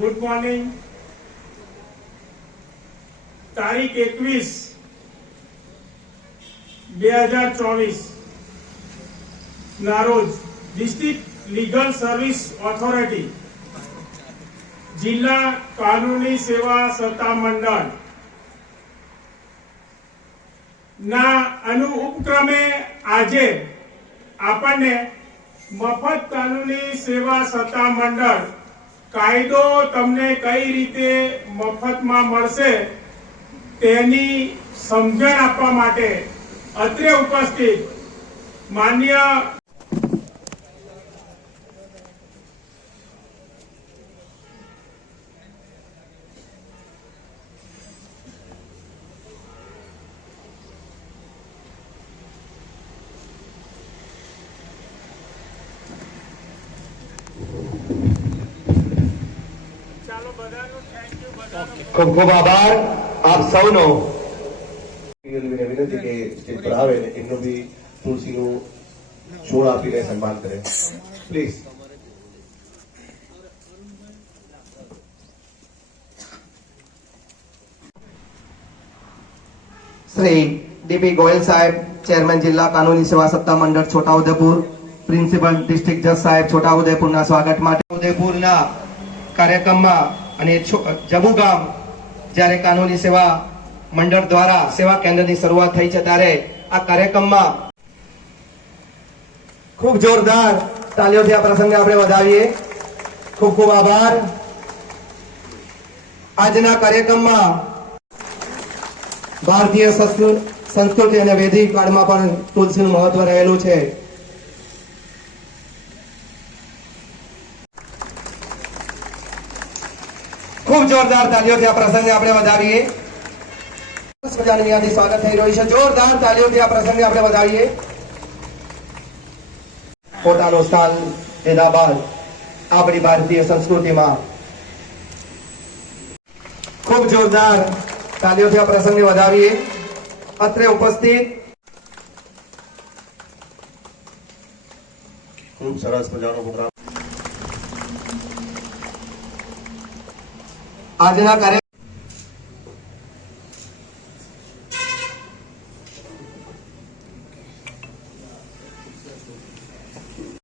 Good morning. તારીખ એકવીસ બે હજાર ચોવીસ. ના રોજ ડિસ્ટ્રિક્ટ લીગલ સર્વિસ ઓથોરિટી જિલ્લા કાનૂની સેવા સત્તા મંડળ. ના અનુ ઉપક્રમે આજે આપણને મફત કાનૂની સેવા સત્તા મંડળ કાયદો તમને કઈ રીતે મફતમાં મળશે તેની સમજણ આપવા માટે અત્રે ઉપસ્થિત માન્ય Thank બધાનો ખૂબ ખૂબ આભાર. આપ સૌનો વિનંતી કે સ્ટેજ પર આવે ને બી તુલસીનું છોડ આપીને સન્માન કરે. પ્લીઝ શ્રી ડીપી ગોયલ સાહેબ ચેરમેન જિલ્લા કાનૂની સેવા સત્તા મંડળ છોટાઉદેપુર પ્રિન્સિપલ ડિસ્ટ્રિક્ટ જજ સાહેબ છોટાઉદેપુરના સ્વાગત માટે. ઉદયપુરના કાર્યક્રમમાં અને જબુ ગામ જ્યારે કાનૂની સેવા મંડળ દ્વારા સેવા કેન્દ્રની શરૂઆત થઈ છે ત્યારે આ કાર્યક્રમમાં ખૂબ જોરદાર તાલીઓથી આ પ્રસંગે આપણે વધાવીએ. ખૂબ ખૂબ આભાર. આજના કાર્યક્રમમાં ભારતીય સંસ્કૃ- સંસ્કૃતિ અને વૈદિક કાળમાં પણ તુલસીનું મહત્વ રહેલું છે. ખૂબ જોરદાર તાલીઓથી આ પ્રસંગે આપણે વધાવીએ સ્વાગત થઈ રહ્યું છે. જોરદાર તાલીઓથી આ પ્રસંગે આપણે વધાવીએ પોતાનું સ્થાન લીધા બાદ આપણી ભારતીય સંસ્કૃતિમાં. ખૂબ જોરદાર તાલીઓથી આ પ્રસંગને વધાવીએ અત્રે ઉપસ્થિત ખૂબ સરસ મજાનો પ્રોગ્રામ. આજના કાર્ય